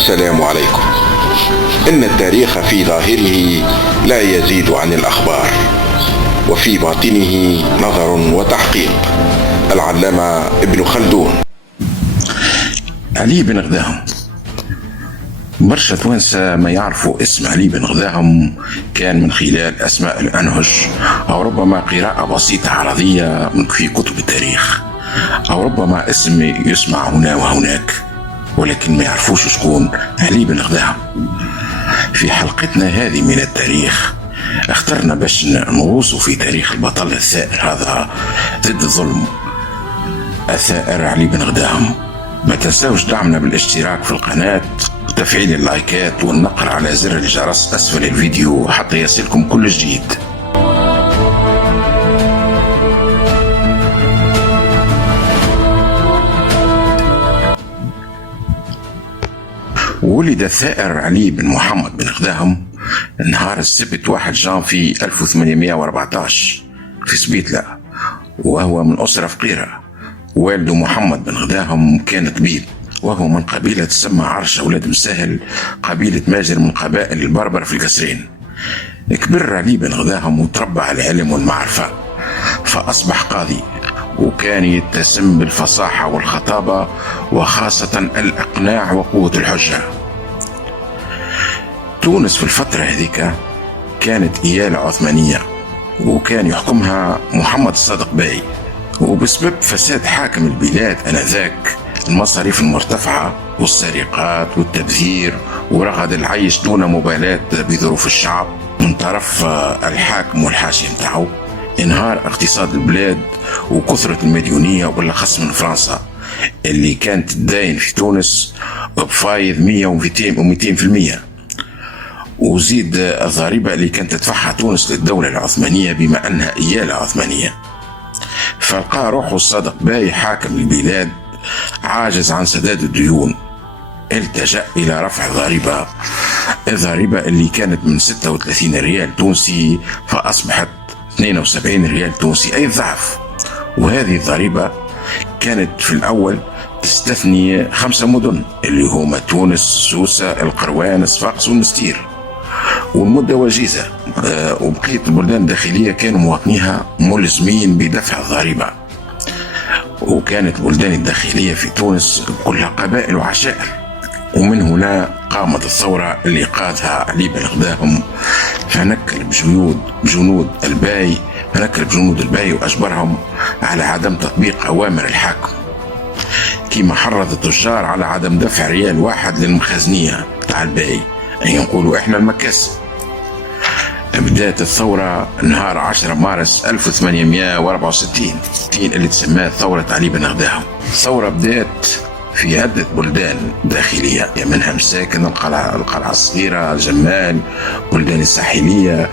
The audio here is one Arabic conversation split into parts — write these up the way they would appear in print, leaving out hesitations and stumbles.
السلام عليكم. إن التاريخ في ظاهره لا يزيد عن الأخبار، وفي باطنه نظر وتحقيق. العلامة ابن خلدون. علي بن غذاهم. برشا توانسة ما يعرفوا اسم علي بن غذاهم كان من خلال أسماء الأنهج، أو ربما قراءة بسيطة عرضية في كتب التاريخ، أو ربما اسم يسمع هنا وهناك، ولكن ما يعرفوش شكون علي بن غذاهم. في حلقتنا هذه من التاريخ اخترنا باش نغوصوا في تاريخ البطل الثائر هذا ضد الظلم، الثائر علي بن غذاهم. ما تنساوش دعمنا بالاشتراك في القناة وتفعيل اللايكات والنقر على زر الجرس أسفل الفيديو حتى يصلكم كل جديد. ولد الثائر علي بن محمد بن غذاهم نهار السبت 1 جانفي 1814 في سبيتلا، وهو من أسرة فقيرة. والده محمد بن غذاهم كان طبيب، وهو من قبيلة تسمى عرش أولاد مسهل، قبيلة ماجر من قبائل البربر في القصرين. كبر علي بن غذاهم وتربى على العلم والمعرفة، فأصبح قاضي، وكان يتسم بالفصاحة والخطابة، وخاصة الإقناع وقوة الحجة. تونس في الفترة هذيك كانت إيالة عثمانية، وكان يحكمها محمد الصادق باي، وبسبب فساد حاكم البلاد آنذاك، المصاريف المرتفعة والسرقات والتبذير ورغد العيش دون مبالاة بظروف الشعب من طرف الحاكم والحاشية متاعه، انهار اقتصاد البلاد وكثرة المديونية، وبالأخص من فرنسا اللي كانت تداين في تونس بفايض 100 و200%، وزيد الضريبة اللي كانت تدفعها تونس للدولة العثمانية بما أنها إيالة عثمانية. فلقى روحه الصادق باي حاكم البلاد عاجز عن سداد الديون، التجأ إلى رفع الضريبة اللي كانت من 36 ريال تونسي فأصبحت 72 ريال تونسي، أي ضعف. وهذه الضريبة كانت في الأول تستثني 5 مدن اللي هما تونس، سوسة، القروان، صفاقس والمستير، والمدة وجيزة. وبقية البلدان الداخلية كانوا مواطنيها ملزمين بدفع الضريبة. وكانت البلدان الداخلية في تونس كلها قبائل وعشائر. ومن هنا قامت الثورة اللي قادها علي بن غذاهم، فنكل بجنود الباي وأجبرهم على عدم تطبيق أوامر الحاكم، كما حرض التجار على عدم دفع ريال واحد للمخازنية تاع الباي، يعني يقولوا إحنا المكاسب. بدأت الثورة نهار 10 مارس 1864 اللي تسمى ثورة علي بن غذاهم. الثورة بدأت في عدة بلدان داخلية، منها مساكن، القلعة الصغيرة، الجمال، بلدان الساحلية.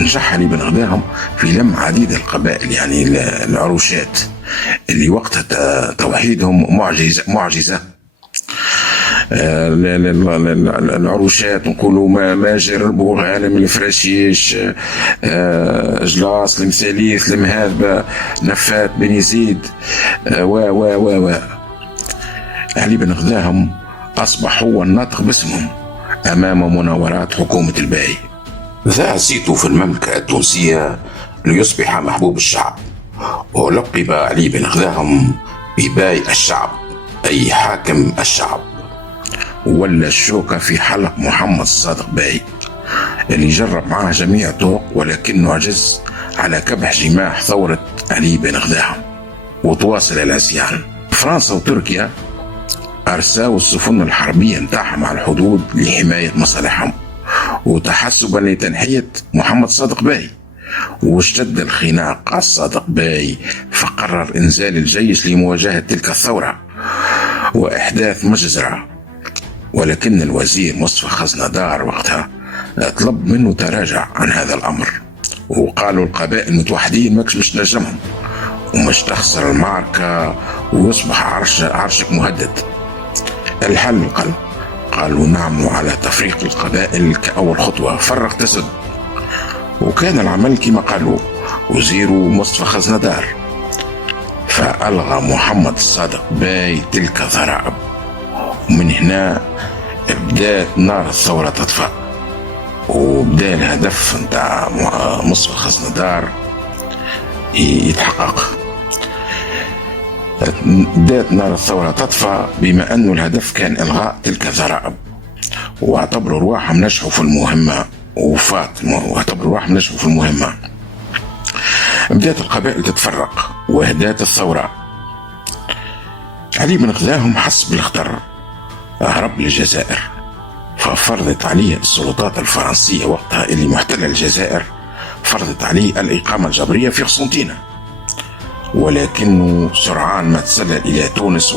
نجح علي بن غذاهم في لم عديد القبائل، يعني العروشات اللي وقتها توحيدهم معجزة. العروشات نقولوا ماجر، بوغالم، الفراشيش، جلاس، المثاليث، المهاذبة، نفات، بن يزيد، و علي بن غذاهم أصبح هو الناطق باسمهم أمام مناورات حكومة الباي. ذاع صيته في المملكة التونسية ليصبح محبوب الشعب، ولقب علي بن غذاهم بباي الشعب، أي حاكم الشعب. ولا الشوكة في حلق محمد الصادق باي اللي جرب معاه جميع الطرق، ولكنه عجز على كبح جماح ثورة علي بن غذاهم وتواصل العصيان. فرنسا وتركيا أرساوا السفن الحربية نتاعهم على الحدود لحماية مصالحهم وتحسبا لتنحية محمد الصادق باي. واشتد الخناق على الصادق باي، فقرر إنزال الجيش لمواجهة تلك الثورة وإحداث مجزرة، ولكن الوزير مصطفى خزندار وقتها طلب منه تراجع عن هذا الأمر، وقالوا القبائل المتوحدين مش نجمهم ومش تخسر المعركة ويصبح عرشك مهدد. الحل قالوا نعملوا على تفريق القبائل كأول خطوة، فرق تسد. وكان العمل كما قالوا وزير مصطفى خزندار، فألغى محمد الصادق باي تلك الضرائب. ومن هنا بدات نار الثورة تطفأ، وبدا الهدف نتاع مصطفى خزندار يتحقق. بدات نار الثورة تطفى بما أنه الهدف كان إلغاء تلك الضرائب، واعتبروا رواحهم نجحوا في المهمة، واعتبروا رواحهم نجحوا في المهمة. بدات القبائل تتفرق وهدات الثورة. علي بن غذاهم حس بالخطر، هرب للجزائر، ففرضت عليه السلطات الفرنسية وقتها اللي محتلة الجزائر، فرضت عليه الإقامة الجبرية في قسنطينة، ولكنه سرعان ما تسلل إلى تونس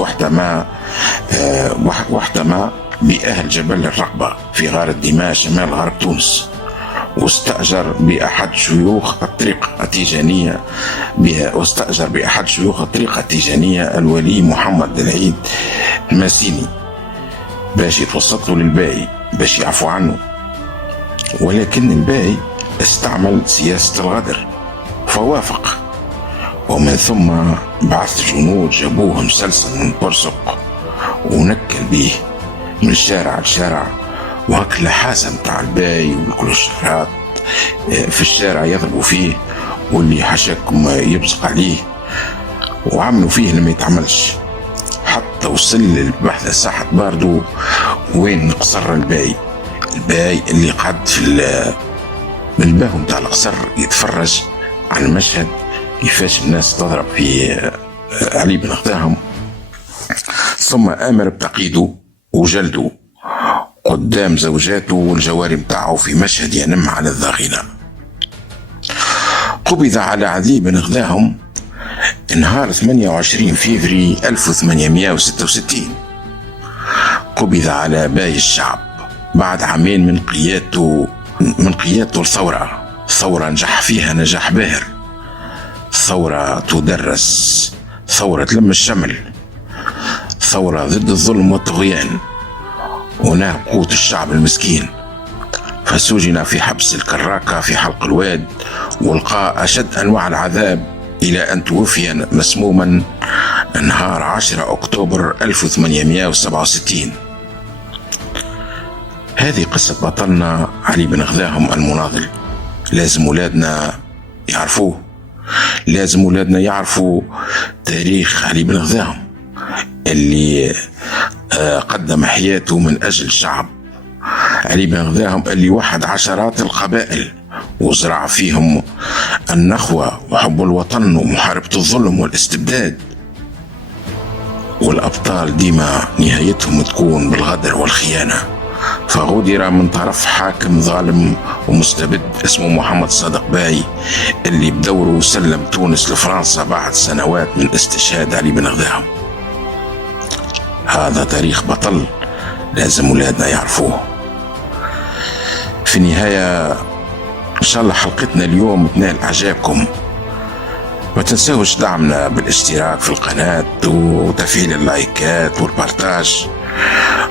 واحتمى بأهل جبل الرقبة في غار الدماء شمال غرب تونس، واستأجر بأحد شيوخ الطريقة التيجانية الولي محمد العيد الماسيني باش يتوسط له للباي باش يعفو عنه. ولكن الباي استعمل سياسة الغدر فوافق، ومن ثم بعث جنود جابوه مسلسل من برسق ونكل به من شارع لشارع، وهك الحاسة متاع الباي والكلوشارات في الشارع يضربوا فيه، واللي حشاكم يبزق عليه، وعملوا فيه لما يتعملش، حتى وصل للبحث ساحة باردو وين قصر الباي اللي قعد في الباهو متاع القصر يتفرج على المشهد كيفاش الناس تضرب في علي بن غذاهم، ثم امر بتقييده وجلده قدام زوجاته والجواري متاعه في مشهد ينم على الضغينة. قبض على علي بن غذاهم نهار 28 فيفري 1866. قبض على باي الشعب بعد عامين من قيادته ثورة نجح فيها نجاح باهر، ثورة تدرس، ثورة لم الشمل، ثورة ضد الظلم والطغيان ونهب قوت الشعب المسكين. فسجن في حبس الكراكة في حلق الواد، والقى أشد أنواع العذاب إلى أن توفي مسموما نهار 10 أكتوبر 1867. هذه قصة بطلنا علي بن غذاهم المناضل. لازم ولادنا يعرفوه، لازم ولادنا يعرفوا تاريخ علي بن غذاهم اللي قدم حياته من أجل الشعب. علي بن غذاهم اللي وحد عشرات القبائل وزرع فيهم النخوة وحب الوطن ومحاربة الظلم والاستبداد. والأبطال ديما نهايتهم تكون بالغدر والخيانة، فغدر من طرف حاكم ظالم ومستبد اسمه محمد صادق باي اللي بدوره سلم تونس لفرنسا بعد سنوات من استشهاد علي بن غذاهم. هذا تاريخ بطل لازم ولادنا يعرفوه. في النهاية إن شاء الله حلقتنا اليوم تنال إعجابكم، ما تنسوش دعمنا بالاشتراك في القناة وتفعيل اللايكات والبارتاج،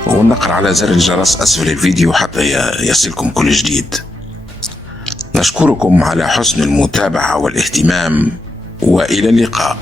ونقر على زر الجرس أسفل الفيديو حتى يصلكم كل جديد. نشكركم على حسن المتابعة والاهتمام، وإلى اللقاء.